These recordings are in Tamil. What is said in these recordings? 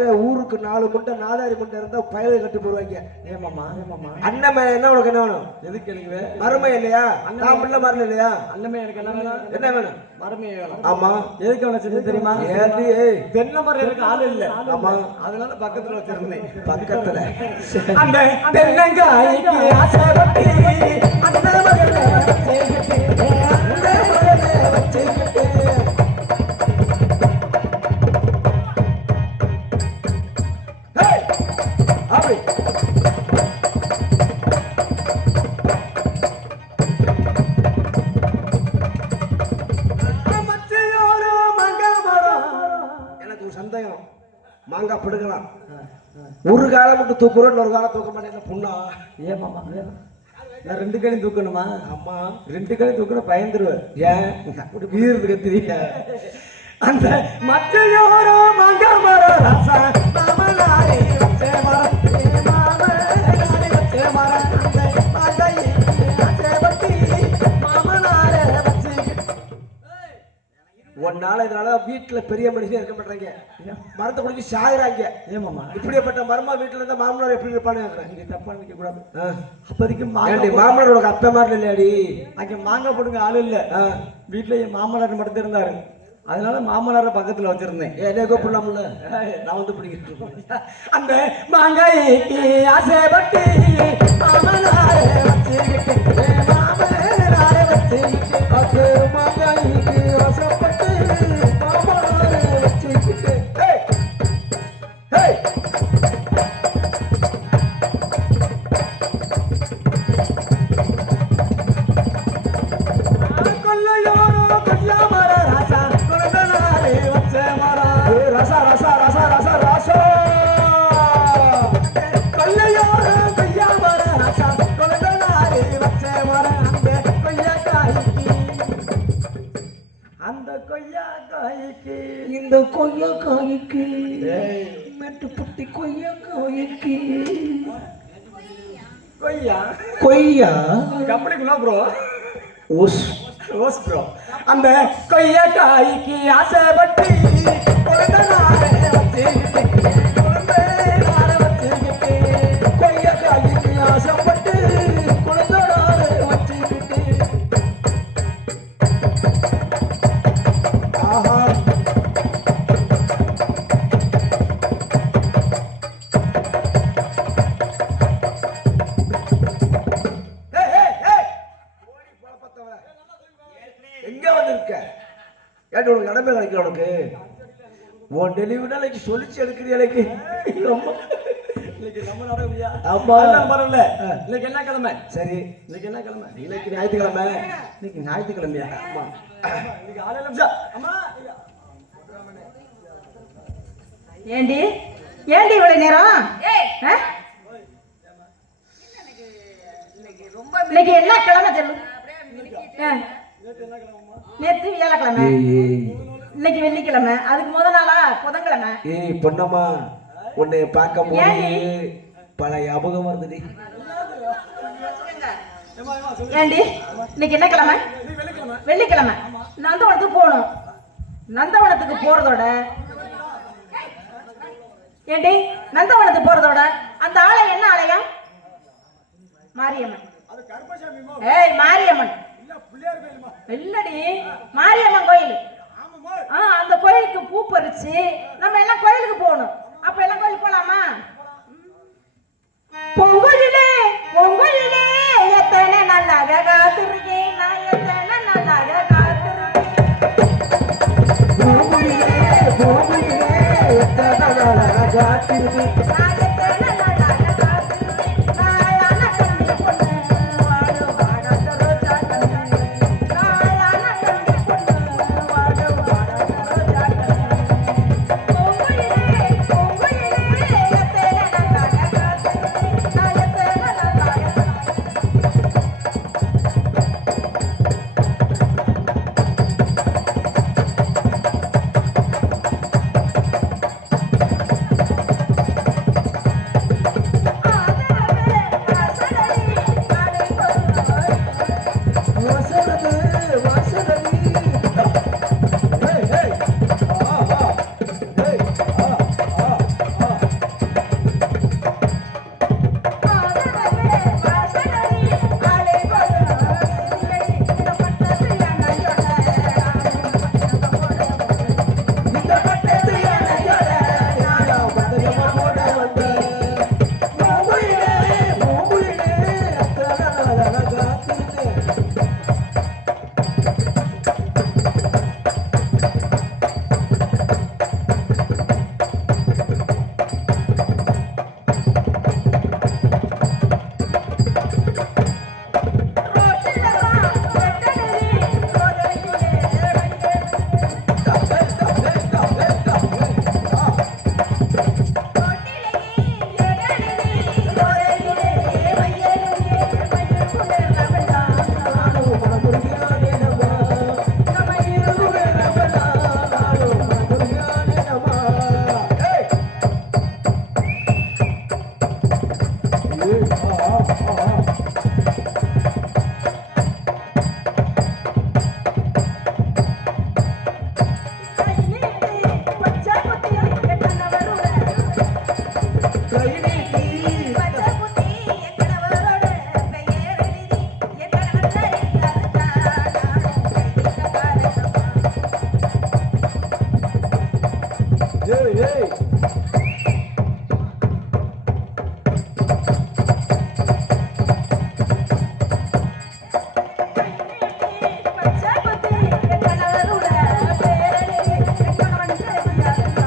மாதிரி ஊருக்கு 4 முட்டை நாதாரி முட்டை இருந்தா பயலை கட்டி போடுவாங்க. ஏமாமா அண்ணமே என்ன உனக்கு என்ன வேணும்? எதுக்கு எனக்கு மருமை இல்லையா? நான் பிள்ளை மரணம் இல்லையா? அண்ணமே எனக்கு என்ன வேணும்? என்ன வேணும்? மருமையை வேணும். ஆமா. எதுக்கு அவனை செஞ்சு தெரியுமா? ஏடி தென்னை மரம் எனக்கு ஆள் இல்ல. ஆமா, அதனால பக்கத்துல வச்சிருந்தேன். பக்கத்துல அந்த தென்னங்காய்க்கு ஆசைப்பட்டு அந்த மகனை வச்சுக்கிட்டு அந்த மகனை வச்சுக்கிட்டு அப்படி எனக்கு ஒரு சந்தேகம். மாங்காய் பிடுங்கலாம், ஒரு காலம் மட்டும் தூக்குறோம், இன்னொரு காலம் தூக்க மாட்டேன் புண்ணா. ஏமாமா நான் 2 கடையும் தூக்கணுமா? ஆமா, 2 கடையும் தூக்கணும் பயந்துருவேன். ஏன் வீரத்துக்கு தெரிய அந்த மத்தையோரோ மங்கமர ரச மாமனாரி வச்சே மர மாமனாரி வச்சே மர அந்த மதை அசேபட்டி மாமனாரே வச்சே. ஒரு நாள் இதனால வீட்டுல பெரிய மனுஷன் இருக்க மாட்டாங்க, மரத்தை குடிச்சு சாகுறாங்க. ஏமாமா இப்படிப்பட்ட மரமா வீட்டுல இருந்தா மாமனார் எப்படி இருப்பானு இங்க தப்பா நினைக்க கூடாது. அப்போதைக்கு மாமனார் உனக்கு அப்ப மாதிரி இல்லையாடி? அங்க மாங்காய் போடுங்க ஆள் இல்ல. வீட்டுல என் மாமனார் மட்டும் இருந்தாரு, அதனால மாமனார பக்கத்துல வச்சிருந்தேன். என்ன கூப்பிடலாம்ல, நான் வந்து பிடிக்கிட்டு அந்த மாங்காய்க்கு ஆசைப்பட்டு மாமனாரே வச்சுக்கிட்டு மாமனாரே வச்சுக்கிட்டு அது மாங்காய்க்கு ஆசைப்பட்டு மாமனாரே வச்சுக்கிட்டு இந்த கொய்யா காய்க்கு மெட்டுப்பட்டி கொய்யா காய்க்கு கொய்யா கொய்யா கம்பெனிக்குள்ள ப்ரோ ஓஸ் ஓஸ் ப்ரோ. அந்த கொய்யா காய்க்கு ஆசைப்பட்டு கொழுந்தனாரே வச்சுக்கிட்டு கொழுந்தனாரே வச்சுக்கிட்டு கொய்யா காய்க்கு ஆசைப்பட்டு கொழுந்தனாரே வச்சுக்கிட்டு ஆஹா எங்க வந்திருக்க? ஏன் உனக்கு கடமை கிடைக்கல? உனக்கு உன் டெலிவரி சொல்லிச்சு எடுக்கிறியாக்கு இன்னைக்கு நம்ம நடக்கலையா? ஆமா, பரவாயில்ல. இன்னைக்கு என்ன கிழமை? சரி, இன்னைக்கு என்ன கிழமை? இன்னைக்கு ஞாயிற்றுக்கிழமை. இன்னைக்கு ஞாயிற்றுக்கிழமையா? ஆமா, இன்னைக்கு 6 நிமிஷம். அம்மா ஏண்டி ஏண்டி இவ்வளவு நேரம்? இன்னைக்கு என்ன கிழமை சொல்லு? நேற்று வியாழக்கிழமை, இன்னைக்கு வெள்ளிக்கிழமை, அதுக்கு முத நாளா புதன்கிழமை. ஏய் பொன்னம்மா, உன்னை பார்க்க போது பல ஞாபகம் வருதுடி. ஏண்டி இன்னைக்கு என்ன கிழமை? வெள்ளிக்கிழமை. நந்தவனத்துக்கு போகணும். நந்தவனத்துக்கு போறதோட ஏண்டி நந்தவனத்துக்கு போறதோட அந்த ஆலயம் என்ன ஆலயம்? மாரியம்மன். ஏய் மாரியம்மன் இல்லடி, மாரியம்மன் கோயில். அந்த கோயிலுக்கு பூ பறிச்சு நம்ம எல்லாம் கோயிலுக்கு போகணும். அப்ப எல்லாம் கோயிலுக்கு போலாமா? பொங்கலிலே பொங்கலிலே எத்தனை நல்லாக காத்திருக்கேன், நான் எத்தனை நல்லாக காத்திருக்கேன். பொங்கலிலே பொங்கலிலே எத்தனை நல்லாக காத்திருக்கேன், நான் எத்தனை நல்லாக காத்திருக்கேன். நாயான கண்ணி பொண்ணு வாடு வாடாத ரோஜா கண்ணு, நாயான கண்ணி பொண்ணு வாடு வாடாத ரோஜா கண்ணு. பொங்கலிலே பொங்கலிலே எத்தனை நல்லாக காத்திருக்கேன், நான் எத்தனை நல்லாக பச்சை குத்தி என் கணவரோட பேரனே என் கணவன் தெரியாதுங்க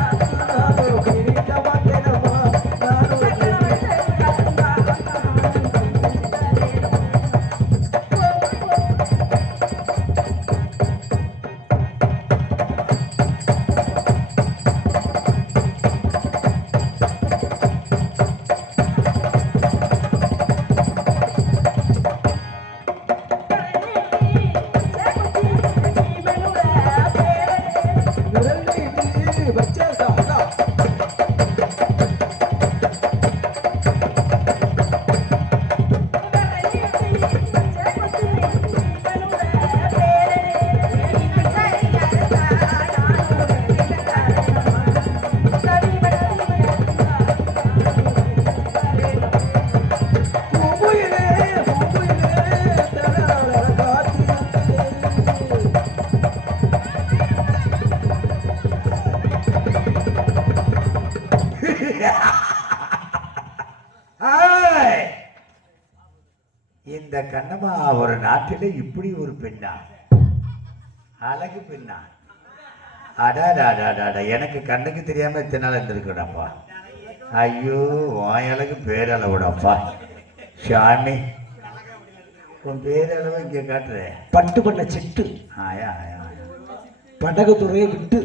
இந்த கண்ணம்மா ஒரு நாட்டில இப்படி ஒரு பெண்ணா, அழகு பெண்ணா, அடாடாடாடா, எனக்கு கண்ணுக்கு தெரியாம இத்தனை நாள் இருந்திருக்கடாப்பா. ஐயோ வாயழகு பேரளவுடாப்பா. சாமி உன் பேரளவு இங்க காட்டுறேன். பட்டு பண்ண சிட்டு ஆயா ஆயா படகுத்துறையை விட்டு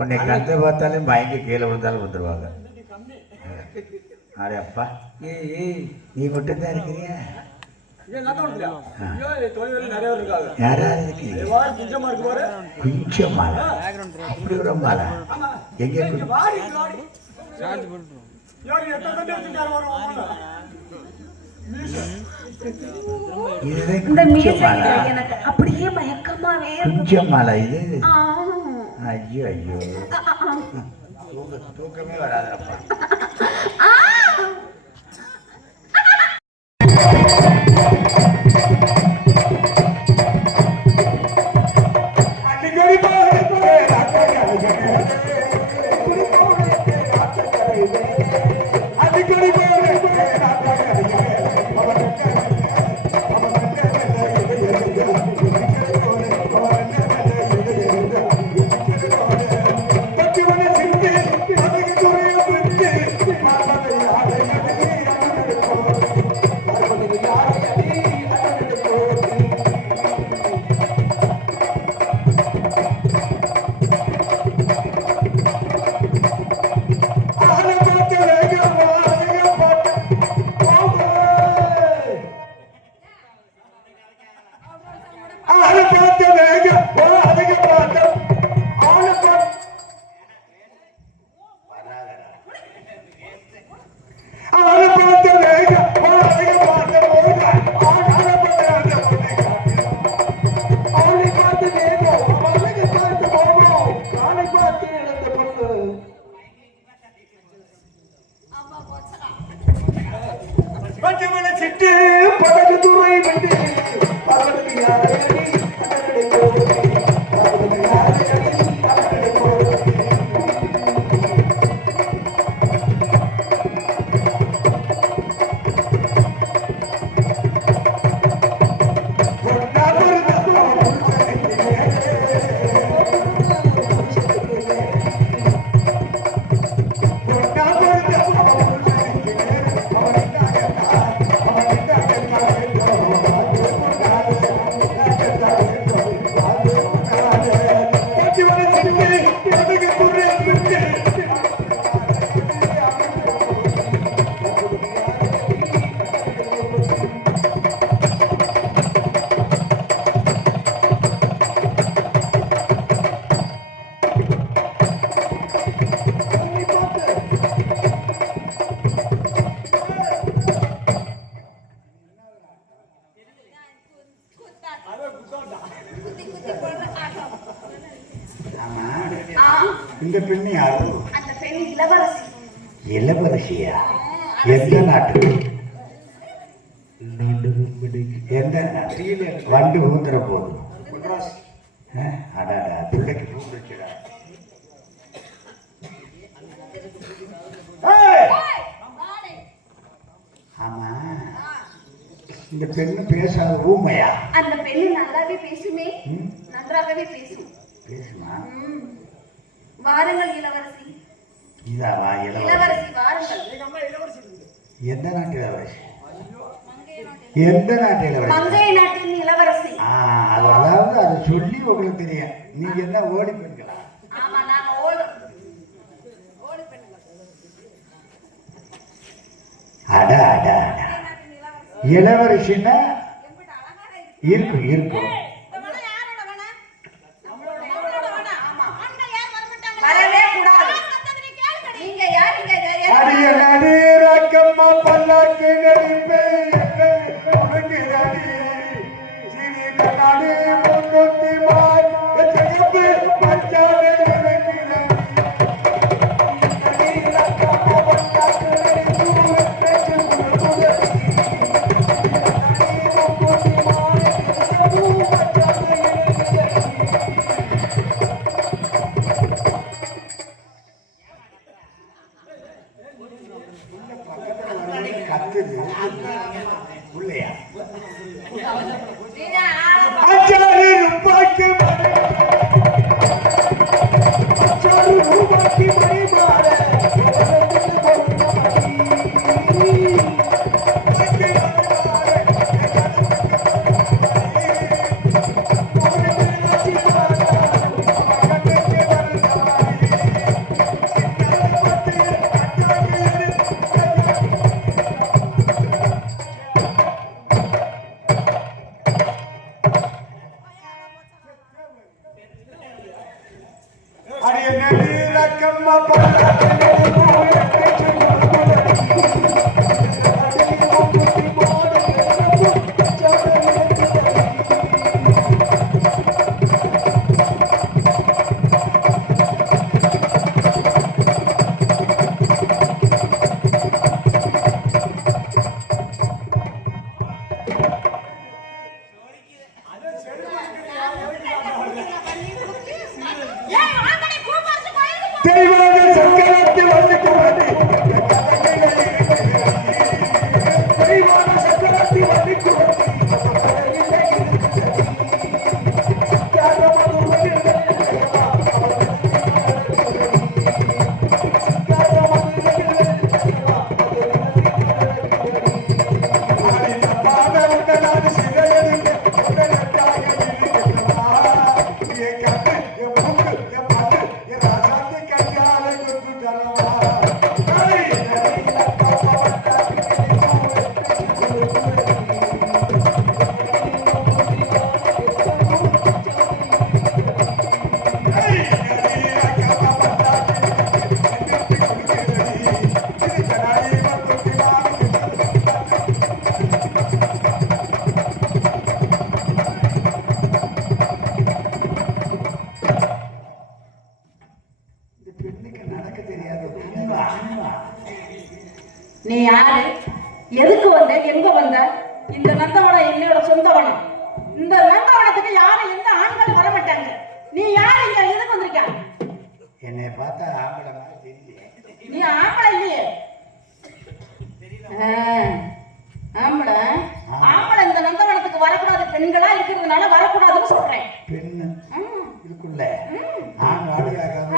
உன்னை கண்ட பார்த்தாலே மயங்கி கீழே விழுந்தாலும் வந்துடுவாங்க. அரே அப்பா, ஏய் நீ மட்டும்தான் இருக்கிறியா? நிறைய இருக்காங்க. யாராவது இருக்கிறீங்க? குஞ்சமா இருக்கு பாரு. கொஞ்சம் மாலை, அப்படி ஒரு மாலை எங்கே? இந்த மீசையில எனக்கு அப்படியே மயக்கமாவே கொஞ்சம் மாலை இது. ஆ. ஐயோ ஐயோ, தூக்கமே வராதப்பா. ஆ. இந்த பெண்ணு யாரு? அந்த பெண் இளவரசி. இளவரசியா? எந்த நாட்டு? எந்த வண்டு ஊந்துற போது அடாடா பிள்ளைக்கு பூந்துச்சுடா. ஆமா இந்த பெண்ணு பேசாத ஊமையா? அந்த பெண்ணு நல்லாவே பேசுமே, நன்றாகவே பேசும். பேசுமா? வாருங்கள் இளவரசி. இதாவா இளவரசி வாருங்கள். எந்த நாட்டு இளவரசி? எந்த நாட்டு இளவரசி? மங்கை நாட்டின் இளவரசி. அதாவது அதை சொல்லி உங்களுக்கு தெரியும். நீங்க என்ன ஓடி பெண்களா? ஆமா, நாங்க ஓடி பெண்கள். அட அட அட, இளவரசின்னா இருக்கும் இருக்கும். வரவே கூடாது. நீங்க யார்? இங்க அடிய நடுரக்கம்மா பல்லாக்கு நடிப்பே உனக்கு நடி சிறிய நடு முன்னூத்தி மாய் ஜெகப்பு பச்சாவே உனக்கு நடிரக்கம்மா பல்லாக்கு நடிப்பு கத்துது உள்ளையா? அச்சாரு ரூபாய்க்கு அச்சாரு ரூபாய்க்கு மணிமாற அடிய நடுரக்கம்மா பல்லாக்கு தெய்வான சக்கரத்தில் வந்து கொண்டு தெய்வான சக்கரத்தில் வந்து நீ யாரு? எதுக்கு வந்த? எங்க வந்த? இந்த நந்தவனம் என்னோட சொந்தவனம். இந்த நந்தவனத்துக்கு யாரும் எந்த ஆண்கள் வர மாட்டாங்க. நீ யாரு? இங்க எதுக்கு வந்திருக்க? என்னை பார்த்தா ஆம்பளை மாதிரி தெரியல. நீ ஆம்பளை இல்லையே. ஆம்பளை ஆம்பளை இந்த நந்தவனத்துக்கு வரக்கூடாது. பெண்களா இருக்கிறதுனால வரக்கூடாதுன்னு சொல்றேன். பெண்ணு இருக்குல்ல, நான் வாடகைக்காக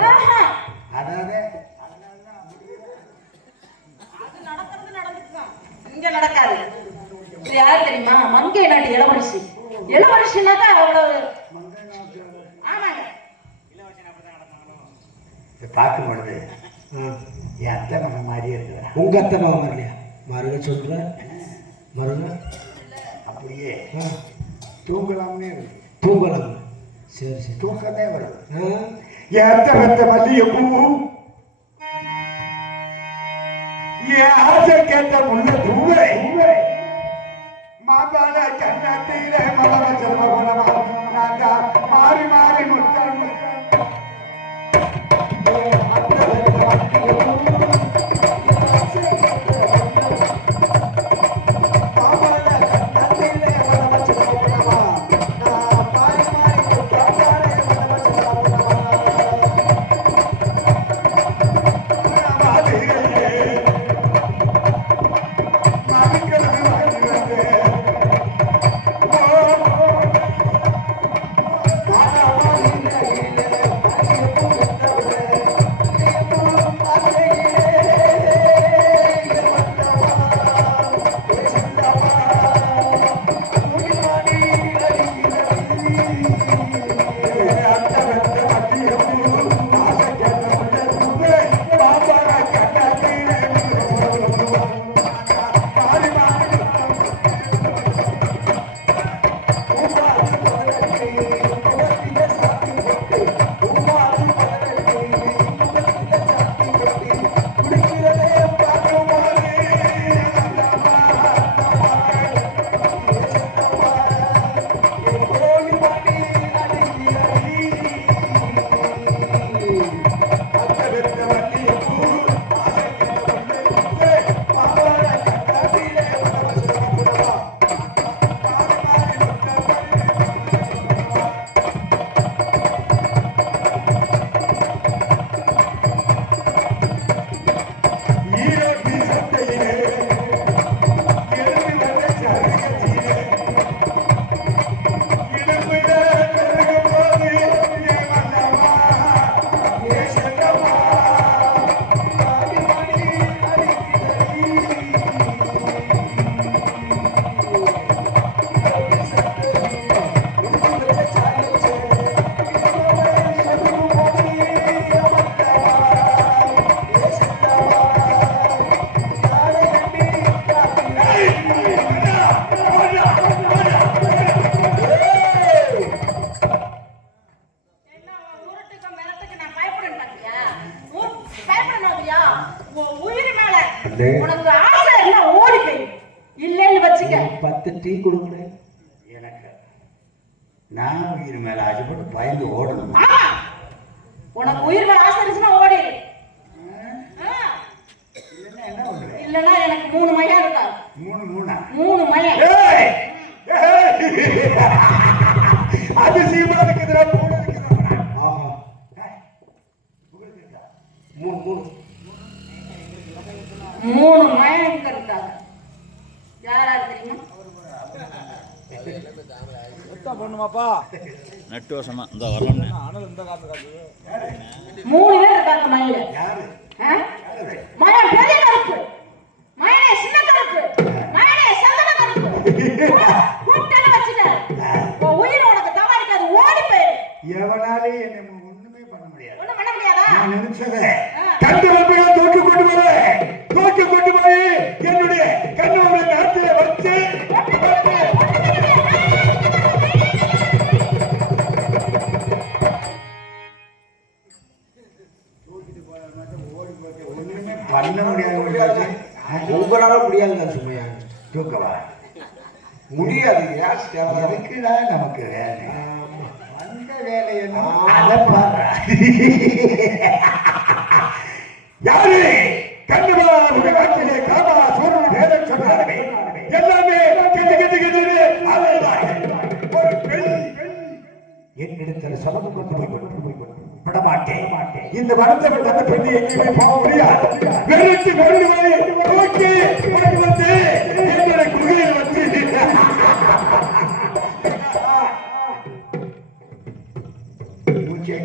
அதாவது அது நடக்கிறது நடந்துக்குதான், இங்க நடக்காது. இது யாரு தெரியுமா? மங்கை நாட்டு இளவரசி. இளவரசினாக்கா அவ்வளவு. ஆமாங்க. இதை பார்க்கும் பொழுது என் அத்தை மகன் மாதிரியே இருக்கிறேன். உங்க அத்தை மகன் இல்லையா? மருக சொல்ற மருக அப்படியே தூங்கலாம்னே இருக்கு. தூங்கலாம். சரி சரி, தூக்கமே வருது. என் அத்தை வந்த மல்லிகைப்பூ, என் ஆசை கேட்ட முல்லை பூவை, மாபாட கண்ணத்திலே மலர செல்வ குணமா நான் மாறி மாறி முத்தம் உனக்கு ஆசை என்ன ஓடி போய் இல்லைன்னு வச்சுக்க. 10 டீ கொடுங்க. எனக்கு நான் உயிர் மேல ஆசைப்பட்டு பயந்து ஓடணும். ஆமா, உனக்கு உயிர் மேல ஆசை இருந்துச்சுன்னா ஓடிடு. என்ன பண்றேன்? இல்லன்னா எனக்கு 3 மையம் இருக்கா. 3 மையம். அது சீமா இருக்குதுடா, கூட இருக்குதுடா. ஆஹா, உங்களுக்கு இருக்கா? 3 மையம் இருக்கா. யாரா தெரியுமா? நட்டுவசமா இந்த வரலன்னு 3 பேர் இருக்காங்க மயில. யாரு? மயன் பெரிய கருப்பு, மயனே சின்ன கருப்பு, மயனே சந்தன கருப்பு. கூட்டன வச்சுக்க. உன் உயிர் உனக்கு தவாடிக்காது, ஓடி போயிரு. எவனாலே என்னை ஒண்ணுமே பண்ண முடியாது. ஒண்ணும் பண்ண முடியாதா? நான் நினைச்சதை கண்டு வந்து தூக்கி கொண்டு வரேன். தூக்கி கொண்டு போய் என்னுடைய கண்ணோட நாட்டில வச்சு ஒண்ணுமே பண்ண முடியாது. உங்களால முடியாதுங்க சுமையா. தூக்கவா முடியாது. ஏன் தேவை? எதுக்குதான் நமக்கு வேலை? அந்த வேலையை அதை பாரு. யாரு கண்ணமா உங்க நாட்டிலே காமா சோழன் பேரன் சொன்னாரே எல்லாமே கெட்டு கெட்டு கெட்டு ஒரு பெண் என்னிடத்தில் சலவு கொண்டு போய் விடமாட்டேன். இந்த வனத்தை விட்டு அந்த பெண்ணை எங்கேயுமே போக முடியாது. வெறுத்து கொண்டு போய் தூக்கி கொண்டு வந்து என்னுடைய குகையில் வச்சு மூச்சை